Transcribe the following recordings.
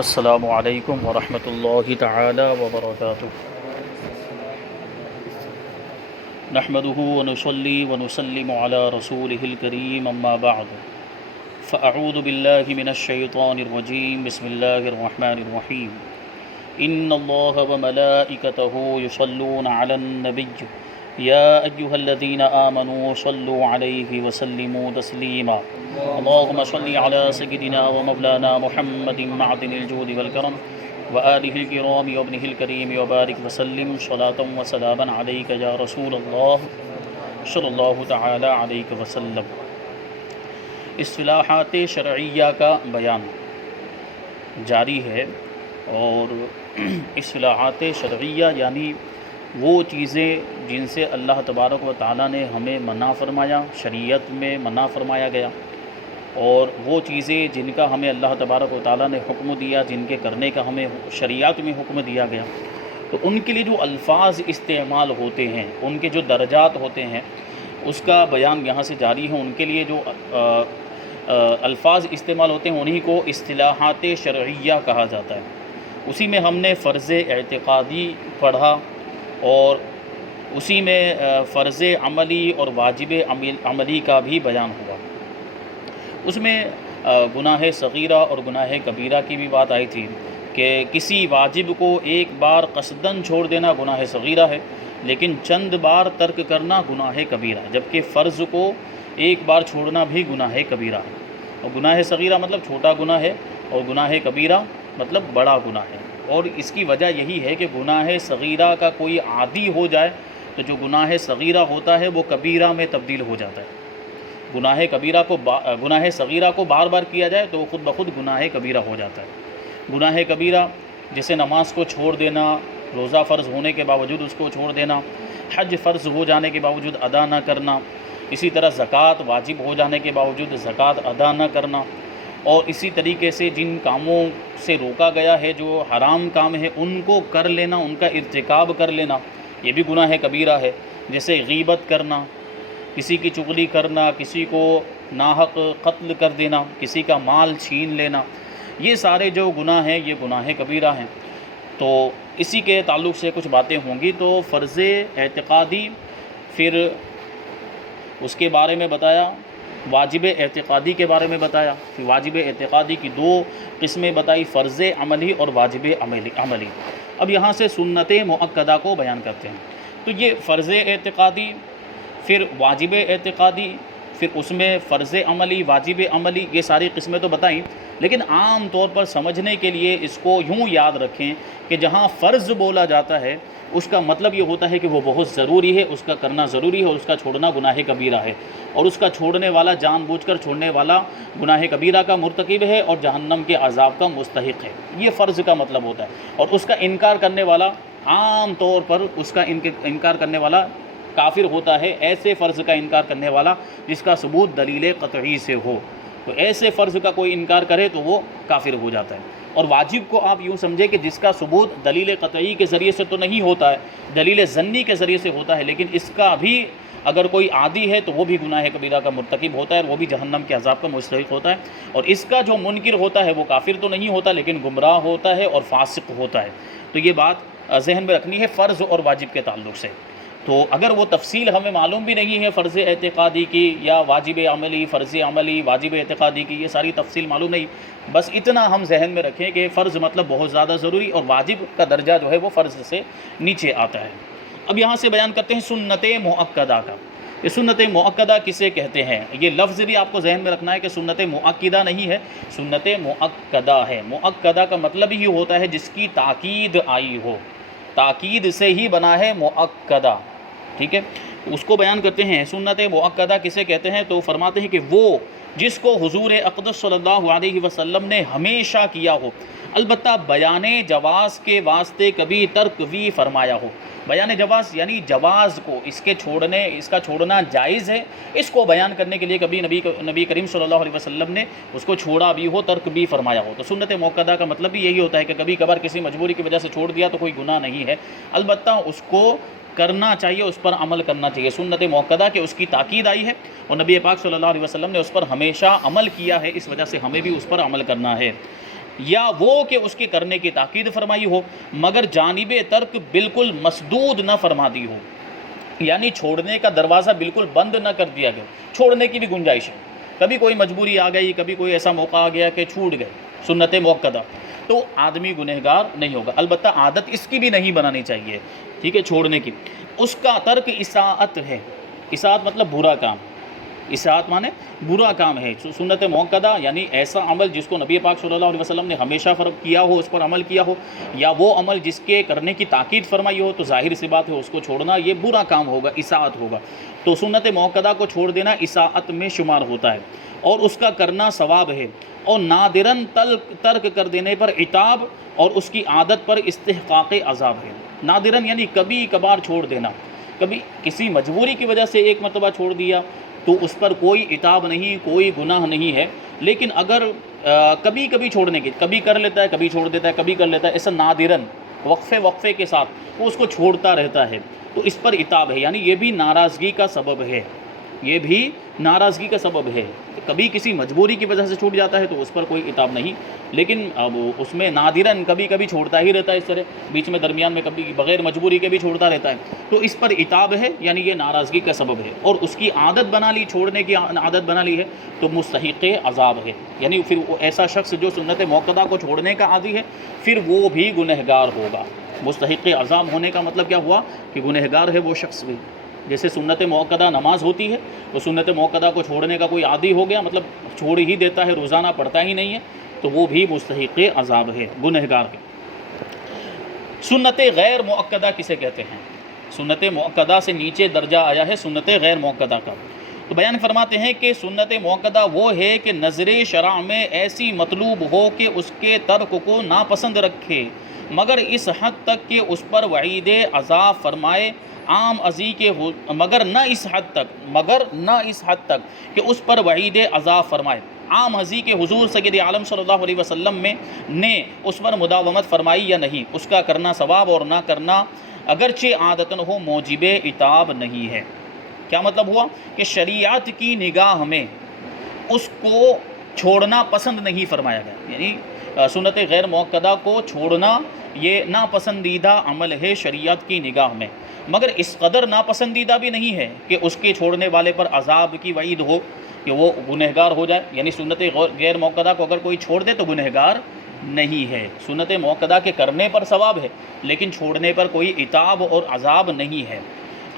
السلام علیکم ورحمۃ اللہ تعالی وبرکاتہ۔ نحمده ونصلي ونسلم على رسوله الكريم اما بعد فاعوذ باللہ من الشیطان الرجیم بسم اللہ الرحمن الرحیم ان اللہ وملائکته یصلون علی النبی یا ایہا الذین آمنوا صلوا علیہ وسلموا تسلیما اللہم صل علی سیدنا ومولانا محمد معدن الجود والکرم وآلہ الکرام وابنہ الکریم وبارک وسلم صلاۃ وسلاما علیک یا رسول اللہ صلی اللہ تعالی علیہ وسلم۔ اصطلاحات شرعیہ کا بیان جاری ہے، اور اصطلاحات شرعیہ یعنی وہ چیزیں جن سے اللہ تبارک و تعالیٰ نے ہمیں منع فرمایا، شریعت میں منع فرمایا گیا، اور وہ چیزیں جن کا ہمیں اللہ تبارک و تعالیٰ نے حکم دیا، جن کے کرنے کا ہمیں شریعت میں حکم دیا گیا، تو ان کے لیے جو الفاظ استعمال ہوتے ہیں، ان کے جو درجات ہوتے ہیں، اس کا بیان یہاں سے جاری ہے۔ ان کے لیے جو الفاظ استعمال ہوتے ہیں انہی کو اصطلاحات شرعیہ کہا جاتا ہے۔ اسی میں ہم نے فرض اعتقادی پڑھا، اور اسی میں فرض عملی اور واجب عملی کا بھی بیان ہوا۔ اس میں گناہ صغیرہ اور گناہ کبیرہ کی بھی بات آئی تھی کہ کسی واجب کو ایک بار قصداً چھوڑ دینا گناہ صغیرہ ہے، لیکن چند بار ترک کرنا گناہ کبیرہ ہے، جبکہ فرض کو ایک بار چھوڑنا بھی گناہ کبیرہ ہے۔ اور گناہ صغیرہ مطلب چھوٹا گناہ ہے، اور گناہ کبیرہ مطلب بڑا گناہ ہے۔ اور اس کی وجہ یہی ہے کہ گناہ صغیرہ کا کوئی عادی ہو جائے تو جو گناہ صغیرہ ہوتا ہے وہ کبیرہ میں تبدیل ہو جاتا ہے۔ گناہ صغیرہ کو بار بار کیا جائے تو وہ خود بخود گناہ کبیرہ ہو جاتا ہے۔ گناہ کبیرہ جیسے نماز کو چھوڑ دینا، روزہ فرض ہونے کے باوجود اس کو چھوڑ دینا، حج فرض ہو جانے کے باوجود ادا نہ کرنا، اسی طرح زکوٰۃ واجب ہو جانے کے باوجود زکوٰۃ ادا نہ کرنا، اور اسی طریقے سے جن کاموں سے روکا گیا ہے، جو حرام کام ہے، ان کو کر لینا، ان کا ارتکاب کر لینا، یہ بھی گناہ کبیرہ ہے۔ جیسے غیبت کرنا، کسی کی چغلی کرنا، کسی کو ناحق قتل کر دینا، کسی کا مال چھین لینا، یہ سارے جو گناہ ہیں یہ گناہ کبیرہ ہیں۔ تو اسی کے تعلق سے کچھ باتیں ہوں گی۔ تو فرض اعتقادی، پھر اس کے بارے میں بتایا، واجب اعتقادی کے بارے میں بتایا، پھر واجب اعتقادی کی دو قسمیں بتائی، فرض عملی اور واجب عملی۔ اب یہاں سے سنت مؤکدہ کو بیان کرتے ہیں۔ تو یہ فرض اعتقادی، پھر واجب اعتقادی، پھر اس میں فرض عملی، واجب عملی، یہ ساری قسمیں تو بتائیں، لیکن عام طور پر سمجھنے کے لیے اس کو یوں یاد رکھیں کہ جہاں فرض بولا جاتا ہے اس کا مطلب یہ ہوتا ہے کہ وہ بہت ضروری ہے، اس کا کرنا ضروری ہے، اور اس کا چھوڑنا گناہ کبیرہ ہے، اور اس کا چھوڑنے والا جان بوجھ کر چھوڑنے والا گناہ کبیرہ کا مرتکب ہے اور جہنم کے عذاب کا مستحق ہے۔ یہ فرض کا مطلب ہوتا ہے، اور اس کا انکار کرنے والا عام طور پر اس کا انکار کرنے والا کافر ہوتا ہے، ایسے فرض کا انکار کرنے والا جس کا ثبوت دلیل قطعی سے ہو۔ تو ایسے فرض کا کوئی انکار کرے تو وہ کافر ہو جاتا ہے۔ اور واجب کو آپ یوں سمجھے کہ جس کا ثبوت دلیل قطعی کے ذریعے سے تو نہیں ہوتا ہے، دلیل ظنی کے ذریعے سے ہوتا ہے، لیکن اس کا بھی اگر کوئی عادی ہے تو وہ بھی گناہ کبیرہ کا مرتکب ہوتا ہے، اور وہ بھی جہنم کے عذاب کا مستحق ہوتا ہے۔ اور اس کا جو منکر ہوتا ہے وہ کافر تو نہیں ہوتا، لیکن گمراہ ہوتا ہے اور فاسق ہوتا ہے۔ تو یہ بات ذہن میں رکھنی ہے فرض اور واجب کے تعلق سے۔ تو اگر وہ تفصیل ہمیں معلوم بھی نہیں ہے فرض اعتقادی کی یا واجب عملی، فرض عملی، واجب اعتقادی کی، یہ ساری تفصیل معلوم نہیں، بس اتنا ہم ذہن میں رکھیں کہ فرض مطلب بہت زیادہ ضروری، اور واجب کا درجہ جو ہے وہ فرض سے نیچے آتا ہے۔ اب یہاں سے بیان کرتے ہیں سنت مؤکدہ کا۔ یہ سنت مؤکدہ کسے کہتے ہیں؟ یہ لفظ بھی آپ کو ذہن میں رکھنا ہے کہ سنت مؤکدہ نہیں ہے، سنت مؤکدہ ہے۔ مؤکدہ کا مطلب ہی ہوتا ہے جس کی تاکید آئی ہو، تاکید سے ہی بنا ہے مؤکدہ، ٹھیک ہے؟ اس کو بیان کرتے ہیں سنت مؤکدہ کسے کہتے ہیں، تو فرماتے ہیں کہ وہ جس کو حضور اقدس صلی اللہ علیہ وسلم نے ہمیشہ کیا ہو، البتہ بیان جواز کے واسطے کبھی ترک بھی فرمایا ہو۔ بیان جواز یعنی جواز کو، اس کا چھوڑنا جائز ہے، اس کو بیان کرنے کے لیے کبھی نبی کریم صلی اللہ علیہ وسلم نے اس کو چھوڑا بھی ہو، ترک بھی فرمایا ہو۔ تو سنت مؤکدہ کا مطلب بھی یہی ہوتا ہے کہ کبھی کبھار کسی مجبوری کی وجہ سے چھوڑ دیا تو کوئی گناہ نہیں ہے، البتہ اس کو کرنا چاہیے، اس پر عمل کرنا چاہیے۔ سنت مؤکدہ کہ اس کی تاکید آئی ہے اور نبی پاک صلی اللہ علیہ وسلم نے اس پر ہمیشہ عمل کیا ہے، اس وجہ سے ہمیں بھی اس پر عمل کرنا ہے۔ یا وہ کہ اس کے کرنے کی تاکید فرمائی ہو مگر جانب ترک بالکل مسدود نہ فرما دی ہو، یعنی چھوڑنے کا دروازہ بالکل بند نہ کر دیا گیا، چھوڑنے کی بھی گنجائش ہے، کبھی کوئی مجبوری آ گئی، کبھی کوئی ایسا موقع آ گیا کہ چھوٹ گئے سنت موقدہ، تو آدمی گنہگار نہیں ہوگا۔ البتہ عادت اس کی بھی نہیں بنانی چاہیے، ٹھیک ہے، چھوڑنے کی۔ اس کا ترک اساءت ہے، اساءت مطلب برا کام، اساءت مانے برا کام ہے۔ سنت موقدہ یعنی ایسا عمل جس کو نبی پاک صلی اللہ علیہ وسلم نے ہمیشہ فرق کیا ہو، اس پر عمل کیا ہو، یا وہ عمل جس کے کرنے کی تاکید فرمائی ہو، تو ظاہر سی بات ہے اس کو چھوڑنا یہ برا کام ہوگا، اساءت ہوگا۔ تو سنت موقدہ کو چھوڑ دینا اساءت میں شمار ہوتا ہے، اور اس کا کرنا ثواب ہے، اور نادراً ترک کر دینے پر عتاب اور اس کی عادت پر استحقاق عذاب ہے۔ نادراً یعنی کبھی کبھار چھوڑ دینا، کبھی کسی مجبوری کی وجہ سے ایک مرتبہ چھوڑ دیا تو اس پر کوئی عتاب نہیں، کوئی گناہ نہیں ہے، لیکن اگر کبھی کبھی چھوڑنے کی، کبھی کر لیتا ہے، کبھی چھوڑ دیتا ہے، کبھی کر لیتا ہے، ایسا نادراً وقفے کے ساتھ وہ اس کو چھوڑتا رہتا ہے، تو اس پر عتاب ہے، یعنی یہ بھی ناراضگی کا سبب ہے، یہ بھی ناراضگی کا سبب ہے۔ کبھی کسی مجبوری کی وجہ سے چھوٹ جاتا ہے تو اس پر کوئی عتاب نہیں، لیکن اب اس میں نادراً کبھی کبھی چھوڑتا ہی رہتا ہے، اس طرح بیچ میں درمیان میں کبھی بغیر مجبوری کے بھی چھوڑتا رہتا ہے، تو اس پر عتاب ہے، یعنی یہ ناراضگی کا سبب ہے، اور اس کی عادت بنا لی، چھوڑنے کی عادت بنا لی ہے تو مستحق عذاب ہے، یعنی پھر وہ ایسا شخص جو سنت موقدہ کو چھوڑنے کا عادی ہے پھر وہ بھی گنہگار ہوگا۔ مستحق عذاب ہونے کا مطلب کیا ہوا کہ گنہگار ہے وہ شخص بھی۔ جیسے سنت موقدہ نماز ہوتی ہے، وہ سنت موقدہ کو چھوڑنے کا کوئی عادی ہو گیا، مطلب چھوڑ ہی دیتا ہے، روزانہ پڑھتا ہی نہیں ہے، تو وہ بھی مستحق عذاب ہے، گنہگار ہے۔ سنت غیر مؤکدہ کسے کہتے ہیں؟ سنت مؤکدہ سے نیچے درجہ آیا ہے سنت غیر مؤکدہ کا، تو بیان فرماتے ہیں کہ سنت مؤکدہ وہ ہے کہ نظر شرع میں ایسی مطلوب ہو کہ اس کے ترک کو ناپسند رکھے، مگر اس حد تک کہ اس پر وعید عذاب فرمائے، عام ازی کے مگر نہ اس حد تک کہ اس پر وعید عذاب فرمائے، عام ازی کے حضور سید عالم صلی اللہ علیہ وسلم نے اس پر مداومت فرمائی یا نہیں، اس کا کرنا ثواب اور نہ کرنا اگرچہ عادتاً ہو موجب عتاب نہیں ہے۔ کیا مطلب ہوا کہ شریعت کی نگاہ میں اس کو چھوڑنا پسند نہیں فرمایا گیا، یعنی سنت غیر مؤکدہ کو چھوڑنا یہ ناپسندیدہ عمل ہے شریعت کی نگاہ میں، مگر اس قدر ناپسندیدہ بھی نہیں ہے کہ اس کے چھوڑنے والے پر عذاب کی وعید ہو کہ وہ گنہگار ہو جائے، یعنی سنت غیر مؤکدہ کو اگر کوئی چھوڑ دے تو گنہگار نہیں ہے، سنت مؤکدہ کے کرنے پر ثواب ہے لیکن چھوڑنے پر کوئی عتاب اور عذاب نہیں ہے۔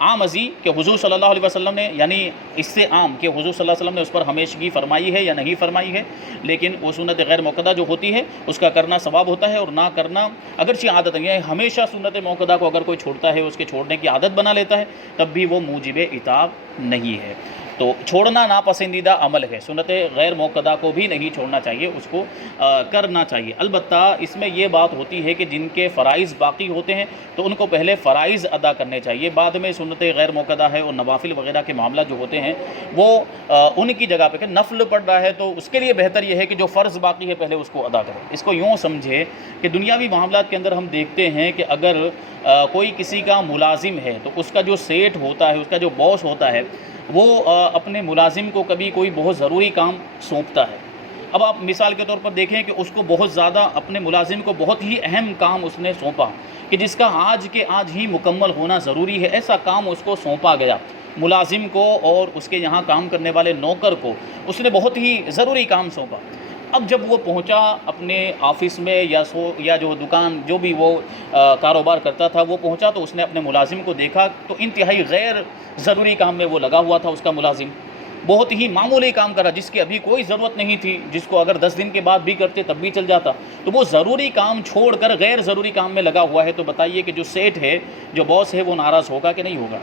عام ازی کہ حضور صلی اللہ علیہ وسلم نے، یعنی اس سے عام کہ حضور صلی اللہ علیہ وسلم نے اس پر ہمیشگی فرمائی ہے یا نہیں فرمائی ہے، لیکن وہ سنت غیر مؤکدہ جو ہوتی ہے اس کا کرنا ثواب ہوتا ہے اور نہ کرنا اگرچہ عادت ہے، یعنی ہمیشہ سنت مؤکدہ کو اگر کوئی چھوڑتا ہے، اس کے چھوڑنے کی عادت بنا لیتا ہے، تب بھی وہ موجب عتاب نہیں ہے۔ تو چھوڑنا ناپسندیدہ عمل ہے، سنت غیر مؤکدہ کو بھی نہیں چھوڑنا چاہیے، اس کو کرنا چاہیے۔ البتہ اس میں یہ بات ہوتی ہے کہ جن کے فرائض باقی ہوتے ہیں تو ان کو پہلے فرائض ادا کرنے چاہیے، بعد میں سنت غیر مؤکدہ ہے اور نوافل وغیرہ کے معاملات جو ہوتے ہیں وہ ان کی جگہ پہ کہ نفل پڑھ رہا ہے تو اس کے لیے بہتر یہ ہے کہ جو فرض باقی ہے پہلے اس کو ادا کرے۔ اس کو یوں سمجھے کہ دنیاوی معاملات کے اندر ہم دیکھتے ہیں کہ اگر کوئی کسی کا ملازم ہے تو اس کا جو سیٹ ہوتا ہے، اس کا جو باس ہوتا ہے، وہ اپنے ملازم کو کبھی کوئی بہت ضروری کام سونپتا ہے۔ اب آپ مثال کے طور پر دیکھیں کہ اس کو بہت زیادہ اپنے ملازم کو بہت ہی اہم کام اس نے سونپا کہ جس کا آج کے آج ہی مکمل ہونا ضروری ہے، ایسا کام اس کو سونپا گیا ملازم کو، اور اس کے یہاں کام کرنے والے نوکر کو اس نے بہت ہی ضروری کام سونپا۔ اب جب وہ پہنچا اپنے آفس میں یا جو دکان جو بھی وہ کاروبار کرتا تھا وہ پہنچا تو اس نے اپنے ملازم کو دیکھا تو انتہائی غیر ضروری کام میں وہ لگا ہوا تھا، اس کا ملازم بہت ہی معمولی کام کرا جس کی ابھی کوئی ضرورت نہیں تھی، جس کو اگر 10 دن کے بعد بھی کرتے تب بھی چل جاتا، تو وہ ضروری کام چھوڑ کر غیر ضروری کام میں لگا ہوا ہے، تو بتائیے کہ جو سیٹ ہے، جو باس ہے، وہ ناراض ہوگا کہ نہیں ہوگا؟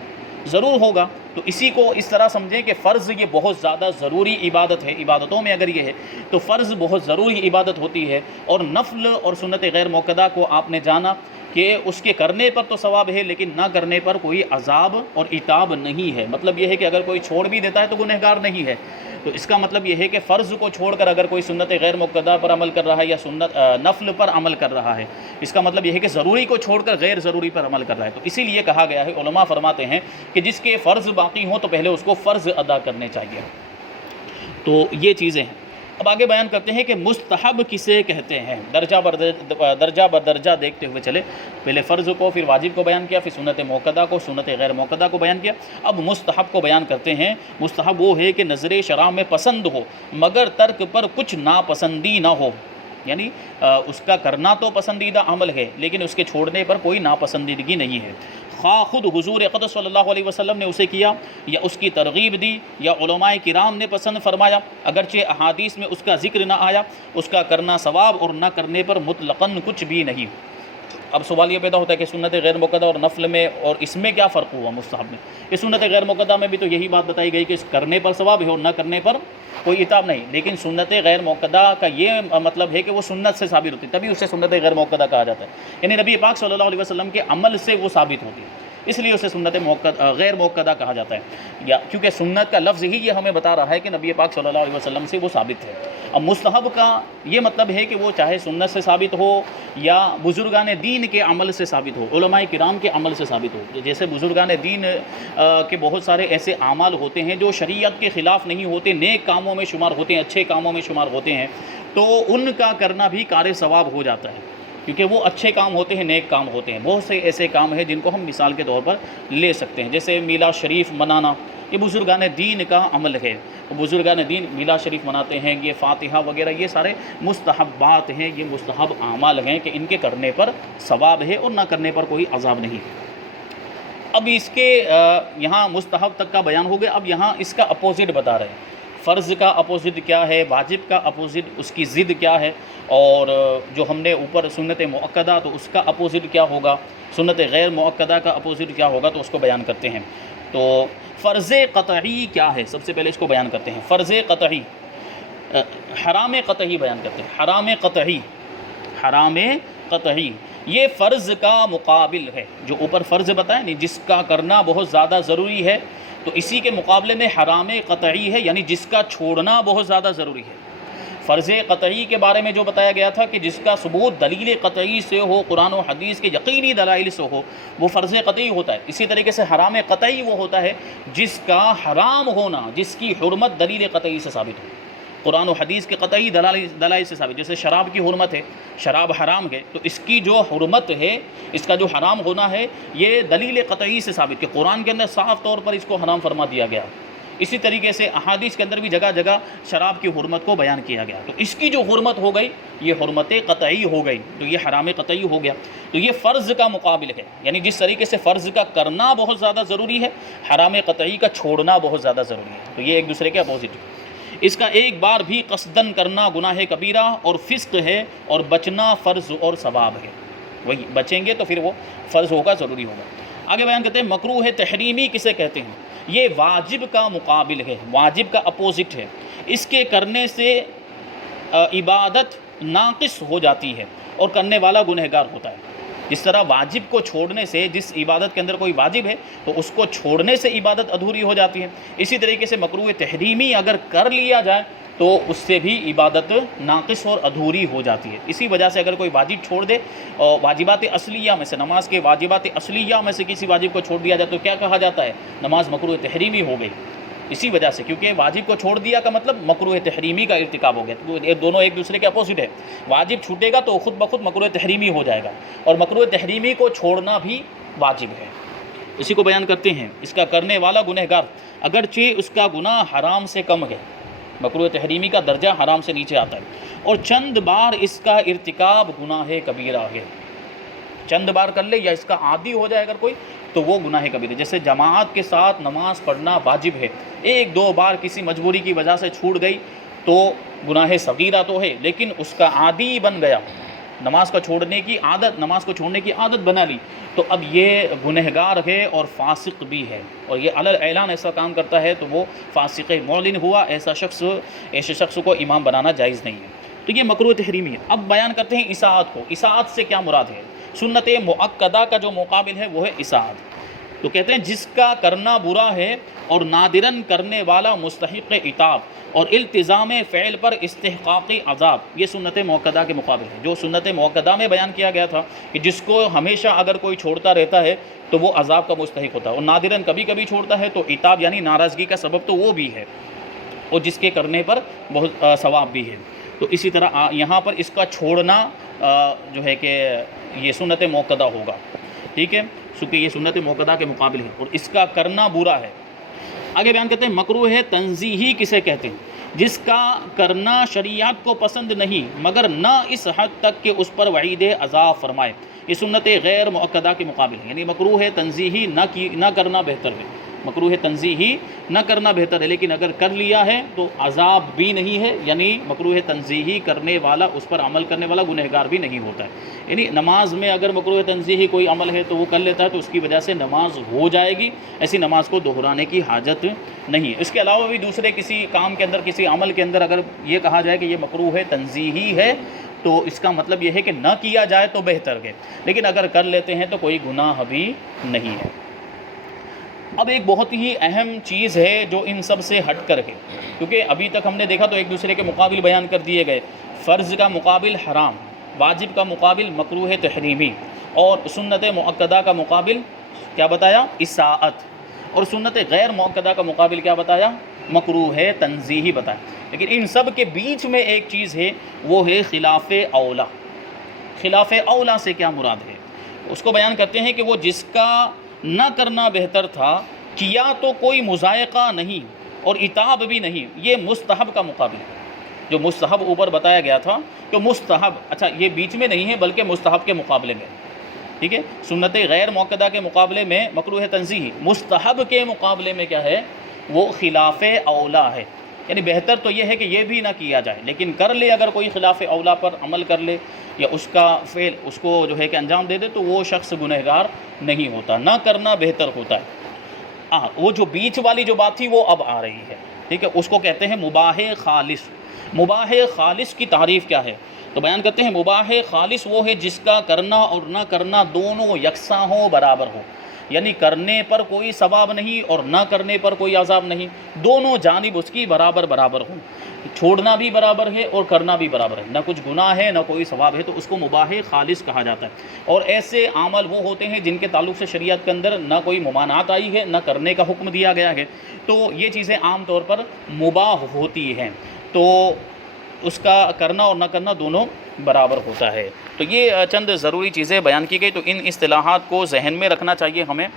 ضرور ہوگا۔ تو اسی کو اس طرح سمجھیں کہ فرض یہ بہت زیادہ ضروری عبادت ہے، عبادتوں میں اگر یہ ہے تو فرض بہت ضروری عبادت ہوتی ہے، اور نفل اور سنت غیر مؤکدہ کو آپ نے جانا کہ اس کے کرنے پر تو ثواب ہے لیکن نہ کرنے پر کوئی عذاب اور عتاب نہیں ہے۔ مطلب یہ ہے کہ اگر کوئی چھوڑ بھی دیتا ہے تو گنہگار نہیں ہے، تو اس کا مطلب یہ ہے کہ فرض کو چھوڑ کر اگر کوئی سنت غیر مؤکدہ پر عمل کر رہا ہے یا نفل پر عمل کر رہا ہے، اس کا مطلب یہ ہے کہ ضروری کو چھوڑ کر غیر ضروری پر عمل کر رہا ہے۔ تو اسی لیے کہا گیا ہے، علماء فرماتے ہیں کہ جس کے فرض باقی ہوں تو پہلے اس کو فرض ادا کرنے چاہیے۔ تو یہ چیزیں ہیں۔ اب آگے بیان کرتے ہیں کہ مستحب کسے کہتے ہیں، درجہ بدرجہ دیکھتے ہوئے چلے، پہلے فرض کو، پھر واجب کو بیان کیا، پھر سنت موقدہ کو، سنت غیر موقدہ کو بیان کیا، اب مستحب کو بیان کرتے ہیں۔ مستحب وہ ہے کہ نظر شرع میں پسند ہو مگر ترک پر کچھ ناپسندی نہ ہو، یعنی اس کا کرنا تو پسندیدہ عمل ہے لیکن اس کے چھوڑنے پر کوئی ناپسندیدگی نہیں ہے، خواہ خود حضور اقدس صلی اللہ علیہ وسلم نے اسے کیا یا اس کی ترغیب دی یا علماء کرام نے پسند فرمایا، اگرچہ احادیث میں اس کا ذکر نہ آیا، اس کا کرنا ثواب اور نہ کرنے پر مطلقاً کچھ بھی نہیں۔ اب سوال یہ پیدا ہوتا ہے کہ سنت غیر موقدہ اور نفل میں اور اس میں کیا فرق ہوا مستحب میں؟ کہ سنت غیر موقدہ میں بھی تو یہی بات بتائی گئی کہ اس کرنے پر ثواب ہے اور نہ کرنے پر کوئی عتاب نہیں، لیکن سنت غیر موقدہ کا یہ مطلب ہے کہ وہ سنت سے ثابت ہوتی ہے، تبھی اسے سنت غیر موقدہ کہا جاتا ہے، یعنی نبی پاک صلی اللہ علیہ وسلم کے عمل سے وہ ثابت ہوتی ہے، اس لیے اسے سنت غیر موقدہ کہا جاتا ہے، یا کیونکہ سنت کا لفظ ہی یہ ہمیں بتا رہا ہے کہ نبی پاک صلی اللہ علیہ وسلم سے وہ ثابت ہے۔ اب مستحب کا یہ مطلب ہے کہ وہ چاہے سنت سے ثابت ہو یا بزرگان دین کے عمل سے ثابت ہو، علماء کرام کے عمل سے ثابت ہو، جیسے بزرگان دین کے بہت سارے ایسے اعمال ہوتے ہیں جو شریعت کے خلاف نہیں ہوتے، نیک کاموں میں شمار ہوتے ہیں، اچھے کاموں میں شمار ہوتے ہیں، تو ان کا کرنا بھی کار ثواب ہو جاتا ہے، کیونکہ وہ اچھے کام ہوتے ہیں، نیک کام ہوتے ہیں۔ بہت سے ایسے کام ہیں جن کو ہم مثال کے طور پر لے سکتے ہیں، جیسے میلاد شریف منانا، یہ بزرگان دین کا عمل ہے، بزرگان دین میلاد شریف مناتے ہیں، یہ فاتحہ وغیرہ یہ سارے مستحبات ہیں، یہ مستحب اعمال ہیں کہ ان کے کرنے پر ثواب ہے اور نہ کرنے پر کوئی عذاب نہیں۔ اب اس کے یہاں مستحب تک کا بیان ہو گیا، اب یہاں اس کا اپوزٹ بتا رہے ہیں، فرض کا اپوزٹ کیا ہے، واجب کا اپوزٹ اس کی ضد کیا ہے، اور جو ہم نے اوپر سنت مؤکدہ تو اس کا اپوزٹ کیا ہوگا، سنت غیر مؤکدہ کا اپوزٹ کیا ہوگا، تو اس کو بیان کرتے ہیں۔ تو فرض قطعی کیا ہے، سب سے پہلے اس کو بیان کرتے ہیں۔ فرض قطعی، حرام قطعی بیان کرتے ہیں۔ حرام قطعی یہ فرض کا مقابل ہے، جو اوپر فرض بتائیں نہیں، جس کا کرنا بہت زیادہ ضروری ہے، تو اسی کے مقابلے میں حرام قطعی ہے، یعنی جس کا چھوڑنا بہت زیادہ ضروری ہے۔ فرض قطعی کے بارے میں جو بتایا گیا تھا کہ جس کا ثبوت دلیل قطعی سے ہو، قرآن و حدیث کے یقینی دلائل سے ہو، وہ فرض قطعی ہوتا ہے۔ اسی طریقے سے حرام قطعی وہ ہوتا ہے جس کا حرام ہونا، جس کی حرمت دلیل قطعی سے ثابت ہو، قرآن و حدیث کے قطعی دلائل سے ثابت، جیسے شراب کی حرمت ہے، شراب حرام ہے، تو اس کی جو حرمت ہے، اس کا جو حرام ہونا ہے، یہ دلیل قطعی سے ثابت کہ قرآن کے اندر صاف طور پر اس کو حرام فرما دیا گیا۔ اسی طریقے سے احادیث کے اندر بھی جگہ جگہ شراب کی حرمت کو بیان کیا گیا، تو اس کی جو حرمت ہو گئی یہ حرمت قطعی ہو گئی، تو یہ حرام قطعی ہو گیا۔ تو یہ فرض کا مقابل ہے، یعنی جس طریقے سے فرض کا کرنا بہت زیادہ ضروری ہے، حرام قطعی کا چھوڑنا بہت زیادہ ضروری ہے، تو یہ ایک دوسرے کے اپوزٹ ہے۔ اس کا ایک بار بھی قصدن کرنا گناہ کبیرہ اور فسق ہے، اور بچنا فرض اور ثواب ہے، وہی بچیں گے تو پھر وہ فرض ہوگا، ضروری ہوگا۔ آگے بیان کرتے ہیں مکروہ تحریمی کسے کہتے ہیں، یہ واجب کا مقابل ہے، واجب کا اپوزٹ ہے، اس کے کرنے سے عبادت ناقص ہو جاتی ہے اور کرنے والا گنہگار ہوتا ہے۔ جس طرح واجب کو چھوڑنے سے، جس عبادت کے اندر کوئی واجب ہے تو اس کو چھوڑنے سے عبادت ادھوری ہو جاتی ہے، اسی طریقے سے مکروہ تحریمی اگر کر لیا جائے تو اس سے بھی عبادت ناقص اور ادھوری ہو جاتی ہے۔ اسی وجہ سے اگر کوئی واجب چھوڑ دے، اور واجبات اصلیہ میں سے، نماز کے واجبات اصلیہ میں سے کسی واجب کو چھوڑ دیا جائے تو کیا کہا جاتا ہے، نماز مکروہ تحریمی ہو گئی، اسی وجہ سے، کیونکہ واجب کو چھوڑ دیا کا مطلب مکروہ تحریمی کا ارتکاب ہو گیا، تو دونوں ایک دوسرے کے اپوزٹ ہے۔ واجب چھوٹے گا تو خود بخود مکروہ تحریمی ہو جائے گا، اور مکروہ تحریمی کو چھوڑنا بھی واجب ہے، اسی کو بیان کرتے ہیں۔ اس کا کرنے والا گنہگار، اگرچہ اس کا گناہ حرام سے کم ہے، مکروہ تحریمی کا درجہ حرام سے نیچے آتا ہے، اور چند بار اس کا ارتکاب گناہ کبیرہ ہے، چند بار کر لے یا اس کا عادی ہو جائے اگر کوئی تو وہ گناہ کبیرہ۔ جیسے جماعت کے ساتھ نماز پڑھنا واجب ہے، ایک دو بار کسی مجبوری کی وجہ سے چھوٹ گئی تو گناہ صغیرہ تو ہے، لیکن اس کا عادی بن گیا، نماز کو چھوڑنے کی عادت بنا لی، تو اب یہ گنہگار ہے اور فاسق بھی ہے، اور یہ علی الاعلان ایسا کام کرتا ہے تو وہ فاسق معلن ہوا، ایسے شخص کو امام بنانا جائز نہیں ہے، تو یہ مکروہ تحریمی ہے۔ اب بیان کرتے ہیں اصاعت کو، اصاعت سے کیا مراد ہے؟ سنت مؤکدہ کا جو مقابل ہے وہ ہے اصاعت، تو کہتے ہیں جس کا کرنا برا ہے اور نادراً کرنے والا مستحق عتاب اور التزام فعل پر استحقاق عذاب، یہ سنت مؤکدہ کے مقابل ہے۔ جو سنت مؤکدہ میں بیان کیا گیا تھا کہ جس کو ہمیشہ اگر کوئی چھوڑتا رہتا ہے تو وہ عذاب کا مستحق ہوتا ہے، اور نادراً کبھی کبھی چھوڑتا ہے تو عتاب یعنی ناراضگی کا سبب تو وہ بھی ہے۔ اور جس کے کرنے پر بہت ثواب بھی ہے۔ تو اسی طرح یہاں پر اس کا چھوڑنا جو ہے کہ یہ سنت موقدہ ہوگا، ٹھیک ہے، چونکہ یہ سنت موقدہ کے مقابل ہے، اور اس کا کرنا برا ہے۔ آگے بیان کرتے ہیں مکروہ تنزیہی کسے کہتے ہیں؟ جس کا کرنا شریعت کو پسند نہیں مگر نہ اس حد تک کہ اس پر وعید عذاب فرمائے، یہ سنت غیر مؤکدہ کے مقابل ہے۔ یعنی مکروہ تنزیہی نہ کرنا بہتر ہے، مکروہ تنزیہی نہ کرنا بہتر ہے، لیکن اگر کر لیا ہے تو عذاب بھی نہیں ہے، یعنی مکروہ تنزیہی کرنے والا، اس پر عمل کرنے والا گنہگار بھی نہیں ہوتا ہے۔ یعنی نماز میں اگر مکروہ تنزیہی کوئی عمل ہے تو وہ کر لیتا ہے تو اس کی وجہ سے نماز ہو جائے گی، ایسی نماز کو دہرانے کی حاجت نہیں ہے۔ اس کے علاوہ بھی دوسرے کسی کام کے اندر، کسی عمل کے اندر اگر یہ کہا جائے کہ یہ مکروہ تنزیہی ہے تو اس کا مطلب یہ ہے کہ نہ کیا جائے تو بہتر ہے، لیکن اگر کر لیتے ہیں تو کوئی گناہ بھی نہیں ہے۔ اب ایک بہت ہی اہم چیز ہے جو ان سب سے ہٹ کر کے، کیونکہ ابھی تک ہم نے دیکھا تو ایک دوسرے کے مقابل بیان کر دیے گئے، فرض کا مقابل حرام، واجب کا مقابل مکروہ تحریمی، اور سنت مؤکدہ کا مقابل کیا بتایا؟ اساءت، اور سنت غیر مؤکدہ کا مقابل کیا بتایا؟ مکروہ تنزیہی بتایا۔ لیکن ان سب کے بیچ میں ایک چیز ہے، وہ ہے خلاف اولا۔ خلاف اولا سے کیا مراد ہے؟ اس کو بیان کرتے ہیں کہ وہ جس کا نہ کرنا بہتر تھا، کیا تو کوئی مضائقہ نہیں اور عتاب بھی نہیں، یہ مستحب کا مقابل ہے۔ جو مستحب اوپر بتایا گیا تھا کہ مستحب، اچھا یہ بیچ میں نہیں ہے بلکہ مستحب کے مقابلے میں، ٹھیک ہے، سنت غیر مؤکدہ کے مقابلے میں مکروہ تنزیہی، مستحب کے مقابلے میں کیا ہے؟ وہ خلاف اولا ہے۔ یعنی بہتر تو یہ ہے کہ یہ بھی نہ کیا جائے، لیکن کر لے اگر کوئی خلاف اولا پر عمل کر لے یا اس کا فعل اس کو جو ہے کہ انجام دے دے تو وہ شخص گنہگار نہیں ہوتا، نہ کرنا بہتر ہوتا ہے۔ وہ جو بیچ والی جو بات تھی وہ اب آ رہی ہے، ٹھیک ہے، اس کو کہتے ہیں مباح خالص۔ مباح خالص کی تعریف کیا ہے؟ تو بیان کرتے ہیں مباح خالص وہ ہے جس کا کرنا اور نہ کرنا دونوں یکساں ہو، برابر ہو، یعنی کرنے پر کوئی ثواب نہیں اور نہ کرنے پر کوئی عذاب نہیں، دونوں جانب اس کی برابر برابر ہوں، چھوڑنا بھی برابر ہے اور کرنا بھی برابر ہے، نہ کچھ گناہ ہے نہ کوئی ثواب ہے، تو اس کو مباح خالص کہا جاتا ہے۔ اور ایسے عمل وہ ہوتے ہیں جن کے تعلق سے شریعت کے اندر نہ کوئی ممانعت آئی ہے، نہ کرنے کا حکم دیا گیا ہے، تو یہ چیزیں عام طور پر مباح ہوتی ہیں، تو اس کا کرنا اور نہ کرنا دونوں برابر ہوتا ہے۔ تو یہ چند ضروری چیزیں بیان کی گئی، تو ان اصطلاحات کو ذہن میں رکھنا چاہیے ہمیں۔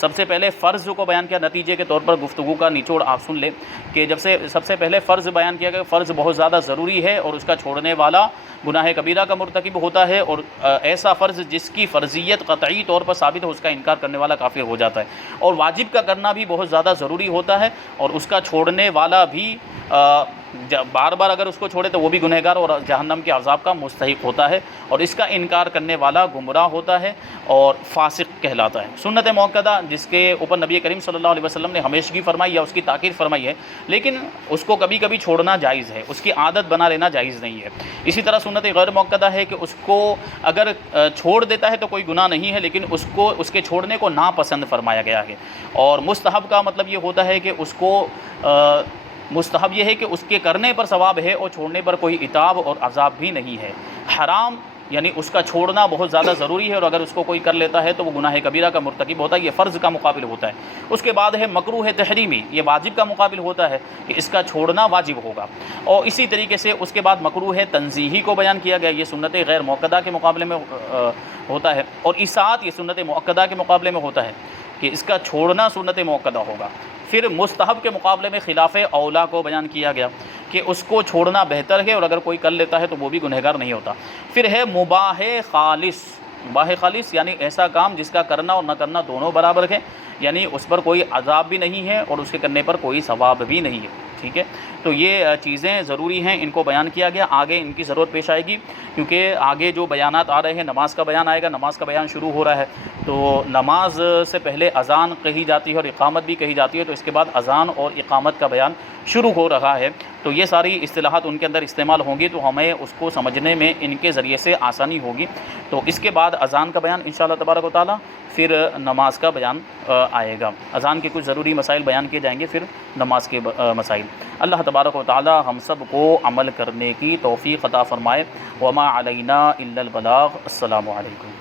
سب سے پہلے فرض کو بیان کیا، نتیجے کے طور پر گفتگو کا نچوڑ آپ سن لیں کہ جب سے سب سے پہلے فرض بیان کیا گیا، فرض بہت زیادہ ضروری ہے اور اس کا چھوڑنے والا گناہ کبیرہ کا مرتکب ہوتا ہے، اور ایسا فرض جس کی فرضیت قطعی طور پر ثابت ہو، اس کا انکار کرنے والا کافر ہو جاتا ہے۔ اور واجب کا کرنا بھی بہت زیادہ ضروری ہوتا ہے، اور اس کا چھوڑنے والا بھی بار بار اگر اس کو چھوڑے تو وہ بھی گنہگار اور جہنم کے عذاب کا مستحق ہوتا ہے، اور اس کا انکار کرنے والا گمراہ ہوتا ہے اور فاسق کہلاتا ہے۔ سنت موقدہ جس کے اوپر نبی کریم صلی اللہ علیہ وسلم نے ہمیشگی فرمائی یا اس کی تاکید فرمائی ہے، لیکن اس کو کبھی کبھی چھوڑنا جائز ہے، اس کی عادت بنا لینا جائز نہیں ہے۔ اسی طرح سنت غیر موقدہ ہے کہ اس کو اگر چھوڑ دیتا ہے تو کوئی گناہ نہیں ہے، لیکن اس کو اس کے چھوڑنے کو ناپسند فرمایا گیا ہے۔ اور مستحب کا مطلب یہ ہوتا ہے کہ اس کو مستحب یہ ہے کہ اس کے کرنے پر ثواب ہے اور چھوڑنے پر کوئی عتاب اور عذاب بھی نہیں ہے۔ حرام یعنی اس کا چھوڑنا بہت زیادہ ضروری ہے، اور اگر اس کو کوئی کر لیتا ہے تو وہ گناہ کبیرہ کا مرتکب ہوتا ہے، یہ فرض کا مقابل ہوتا ہے۔ اس کے بعد ہے مکروہ تحریمی، یہ واجب کا مقابل ہوتا ہے کہ اس کا چھوڑنا واجب ہوگا۔ اور اسی طریقے سے اس کے بعد مکروہ تنزیہی کو بیان کیا گیا، یہ سنت غیر موقدہ کے مقابلے میں ہوتا ہے، اور اساءت یہ سنت موقدہ کے مقابلے میں ہوتا ہے کہ اس کا چھوڑنا سنت موقدہ ہوگا۔ پھر مستحب کے مقابلے میں خلاف اولا کو بیان کیا گیا کہ اس کو چھوڑنا بہتر ہے، اور اگر کوئی کر لیتا ہے تو وہ بھی گنہگار نہیں ہوتا۔ پھر ہے مباح خالص، مباح خالص یعنی ایسا کام جس کا کرنا اور نہ کرنا دونوں برابر ہے، یعنی اس پر کوئی عذاب بھی نہیں ہے اور اس کے کرنے پر کوئی ثواب بھی نہیں ہے، ٹھیک ہے۔ تو یہ چیزیں ضروری ہیں، ان کو بیان کیا گیا، آگے ان کی ضرورت پیش آئے گی کیونکہ آگے جو بیانات آ رہے ہیں، نماز کا بیان آئے گا، نماز کا بیان شروع ہو رہا ہے، تو نماز سے پہلے اذان کہی جاتی ہے اور اقامت بھی کہی جاتی ہے، تو اس کے بعد اذان اور اقامت کا بیان شروع ہو رہا ہے، تو یہ ساری اصطلاحات ان کے اندر استعمال ہوں گی، تو ہمیں اس کو سمجھنے میں ان کے ذریعے سے آسانی ہوگی۔ تو اس کے بعد اذان کا بیان انشاءاللہ تبارک و تعالیٰ، پھر نماز کا بیان آئے گا، اذان کے کچھ ضروری مسائل بیان کیے جائیں گے، پھر نماز کے مسائل۔ اللہ تبارک و تعالیٰ ہم سب کو عمل کرنے کی توفیق عطا فرمائے۔ وما علینا الا البلاغ۔ السلام علیکم۔